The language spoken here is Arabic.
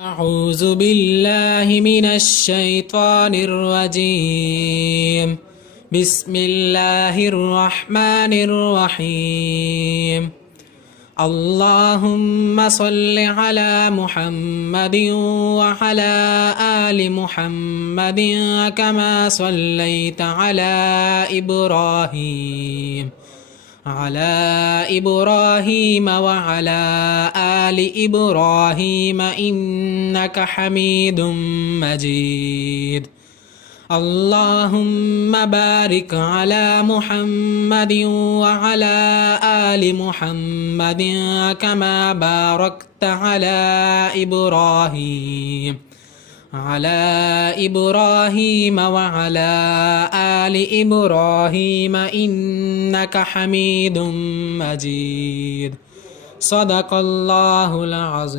أعوذ بالله من الشيطان الرجيم. بسم الله الرحمن الرحيم. اللهم صل على محمد وعلى آل محمد كما صليت على إبراهيم وعلى آل إبراهيم إنك حميد مجيد. اللهم بارك على محمد وعلى آل محمد كما باركت على إبراهيم وعلى آل إبراهيم إنك حميد مجيد. صدق الله العظيم.